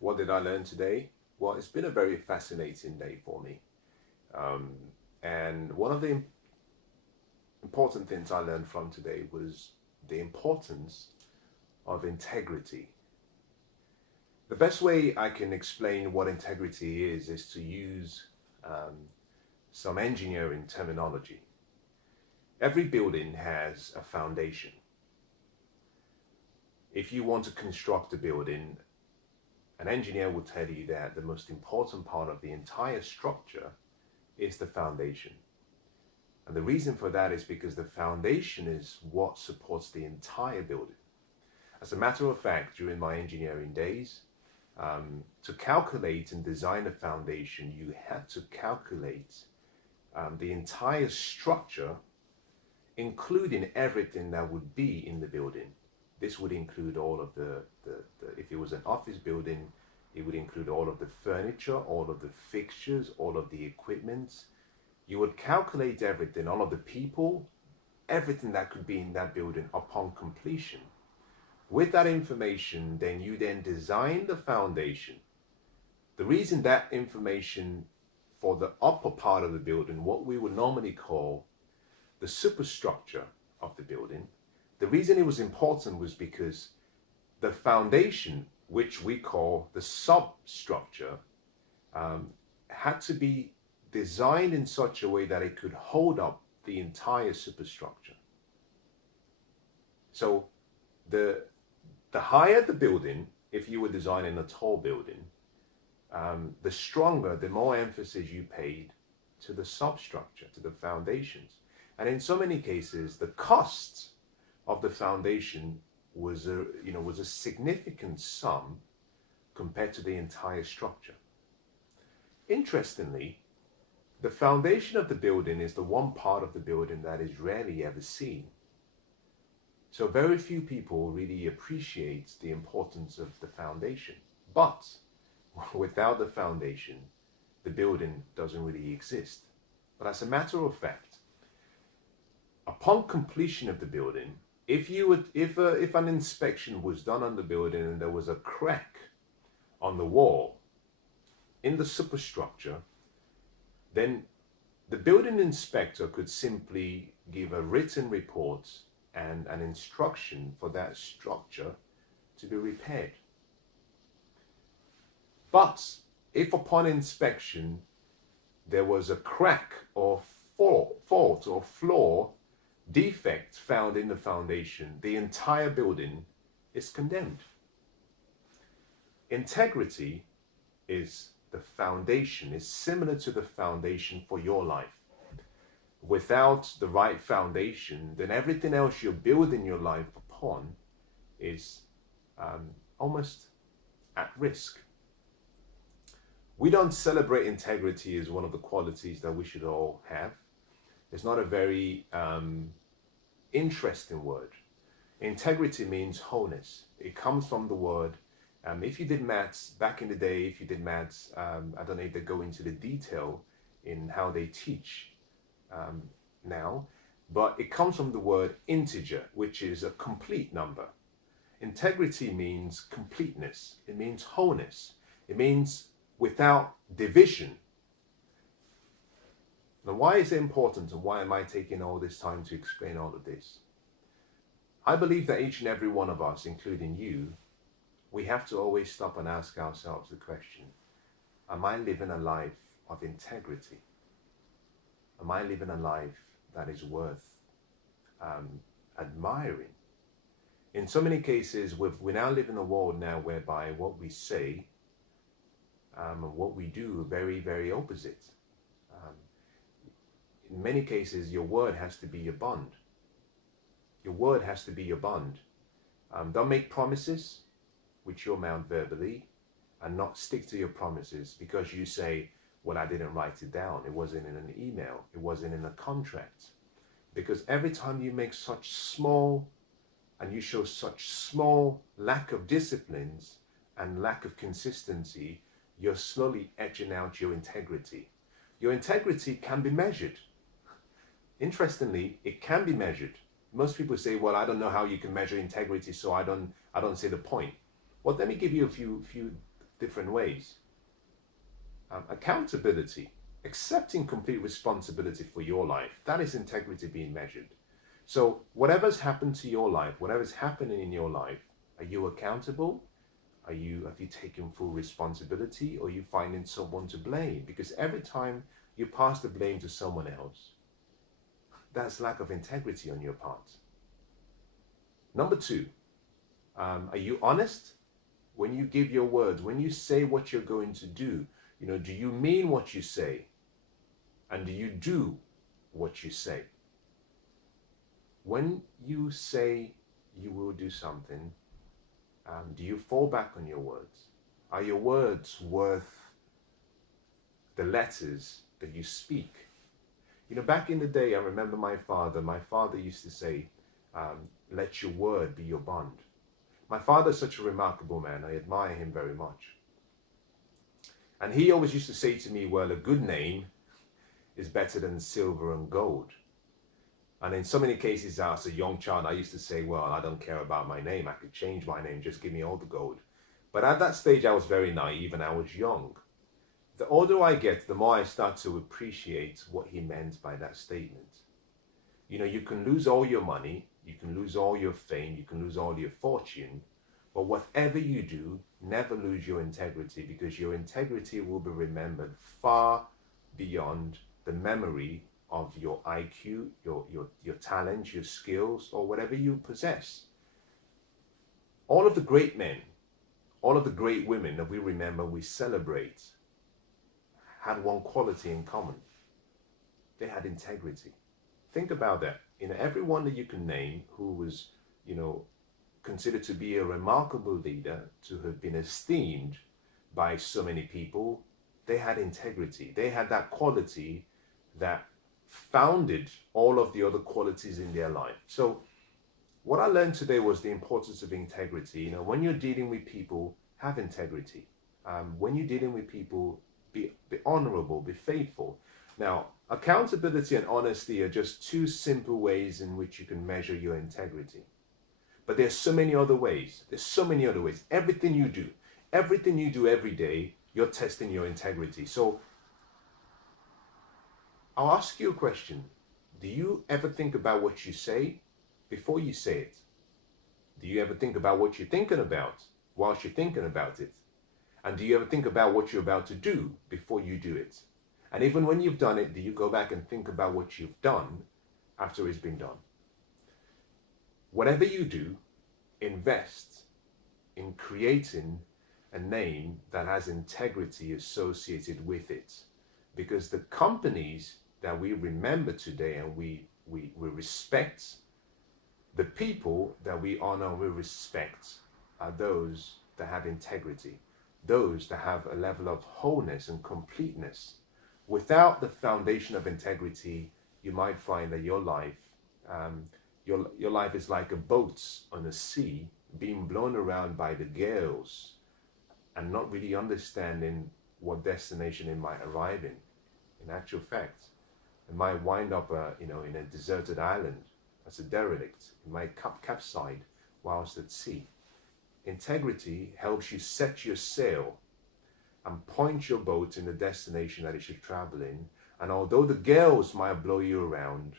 What did I learn today? Well, it's been a very fascinating day for me. Um, and one of the important things I learned from today was the importance of integrity. The best way I can explain what integrity is to use um, some engineering terminology. Every building has a foundation. If you want to construct a building, an engineer will tell you that the most important part of the entire structure is the foundation. And the reason for that is because the foundation is what supports the entire building. As a matter of fact, during my engineering days, to calculate and design a foundation, you had to calculate the entire structure, including everything that would be in the building. This would include all of if it was an office building, it would include all of the furniture, all of the fixtures, all of the equipment. You would calculate everything, all of the people, everything that could be in that building upon completion. With that information, then you then design the foundation. The reason that information for the upper part of the building, what we would normally call the superstructure of the building, the reason it was important was because the foundation, which we call the substructure, had to be designed in such a way that it could hold up the entire superstructure. So the higher the building, if you were designing a tall building, the stronger, the more emphasis you paid to the substructure, to the foundations. And in so many cases, the cost of the foundation was a significant sum compared to the entire structure. Interestingly, the foundation of the building is the one part of the building that is rarely ever seen. So very few people really appreciate the importance of the foundation. But without the foundation, the building doesn't really exist. But as a matter of fact, upon completion of the building, if an inspection was done on the building and there was a crack on the wall in the superstructure, then the building inspector could simply give a written report and an instruction for that structure to be repaired. But if upon inspection there was a crack or fault or flaw, defect found in the foundation, the entire building is condemned. Integrity is the foundation, is similar to the foundation for your life. Without the right foundation, then everything else you're building your life upon is almost at risk. We don't celebrate integrity as one of the qualities that we should all have. It's not a very interesting word. Integrity means wholeness. It comes from the word, if you did maths, back in the day, if you did maths, I don't know if they go into the detail in how they teach now, but it comes from the word integer, which is a complete number. Integrity means completeness. It means wholeness. It means without division. Now, why is it important, and why am I taking all this time to explain all of this? I believe that each and every one of us, including you, we have to always stop and ask ourselves the question, am I living a life of integrity? Am I living a life that is worth admiring? In so many cases, we now live in a world now whereby what we say and what we do are very, very opposite. In many cases, your word has to be your bond. Your word has to be your bond. Don't make promises with your mouth verbally and not stick to your promises because you say, well, I didn't write it down. It wasn't in an email. It wasn't in a contract. Because every time you make such small and you show such small lack of disciplines and lack of consistency, you're slowly etching out your integrity. Your integrity can be measured. Interestingly, it can be measured. Most people say, well, I don't know how you can measure integrity, so I don't see the point. Well, let me give you a few different ways. Accountability, accepting complete responsibility for your life, that is integrity being measured. So whatever's happened to your life, whatever's happening in your life, are you accountable? Have you taken full responsibility, or are you finding someone to blame? Because every time you pass the blame to someone else, that's lack of integrity on your part. Number two, are you honest? When you give your words, when you say what you're going to do, do you mean what you say? And do you do what you say? When you say you will do something, do you fall back on your words? Are your words worth the letters that you speak? Back in the day, I remember my father used to say, let your word be your bond. My father is such a remarkable man. I admire him very much. And he always used to say to me, well, a good name is better than silver and gold. And in so many cases, as a young child, I used to say, well, I don't care about my name. I could change my name. Just give me all the gold. But at that stage, I was very naive and I was young. The older I get, the more I start to appreciate what he meant by that statement. You can lose all your money. You can lose all your fame. You can lose all your fortune. But whatever you do, never lose your integrity, because your integrity will be remembered far beyond the memory of your IQ, your talent, your skills, or whatever you possess. All of the great men, all of the great women that we remember, we celebrate, had one quality in common. They had integrity. Think about that. Everyone that you can name who was, considered to be a remarkable leader, to have been esteemed by so many people, they had integrity. They had that quality that founded all of the other qualities in their life. So what I learned today was the importance of integrity. When you're dealing with people, have integrity. When you're dealing with people, be honorable, be faithful. Now, accountability and honesty are just two simple ways in which you can measure your integrity. But there's so many other ways. Everything you do every day, you're testing your integrity. So I'll ask you a question. Do you ever think about what you say before you say it? Do you ever think about what you're thinking about whilst you're thinking about it? And do you ever think about what you're about to do before you do it? And even when you've done it, do you go back and think about what you've done after it's been done? Whatever you do, invest in creating a name that has integrity associated with it. Because the companies that we remember today and we respect, the people that we honor and we respect, are those that have integrity, those that have a level of wholeness and completeness. Without the foundation of integrity, you might find that your life is like a boat on the sea being blown around by the gales and not really understanding what destination it might arrive in. In actual fact, it might wind up in a deserted island as a derelict. It might capsize whilst at sea. Integrity helps you set your sail and point your boat in the destination that it should travel in. And although the gales might blow you around,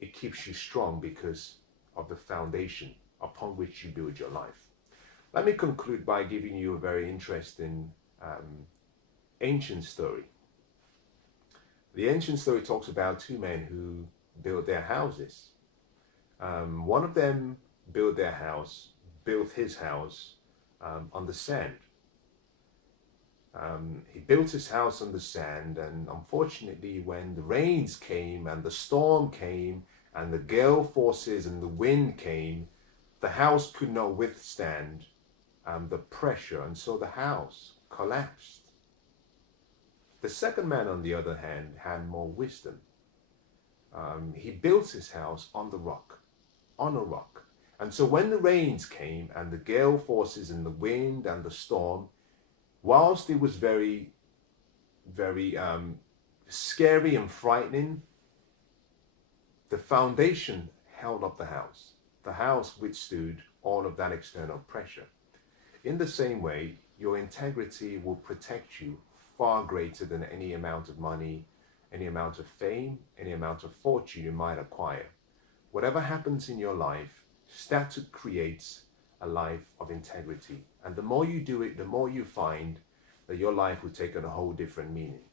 it keeps you strong because of the foundation upon which you build your life. Let me conclude by giving you a very interesting ancient story. The ancient story talks about two men who built their houses. One of them built his house on the sand. He built his house on the sand, and unfortunately when the rains came and the storm came and the gale forces and the wind came, the house could not withstand the pressure, and so the house collapsed. The second man, on the other hand, had more wisdom. He built his house on a rock. And so when the rains came and the gale forces and the wind and the storm, whilst it was very, very scary and frightening, the foundation held up the house. The house withstood all of that external pressure. In the same way, your integrity will protect you far greater than any amount of money, any amount of fame, any amount of fortune you might acquire. Whatever happens in your life, start to create a life of integrity. And the more you do it, the more you find that your life will take on a whole different meaning.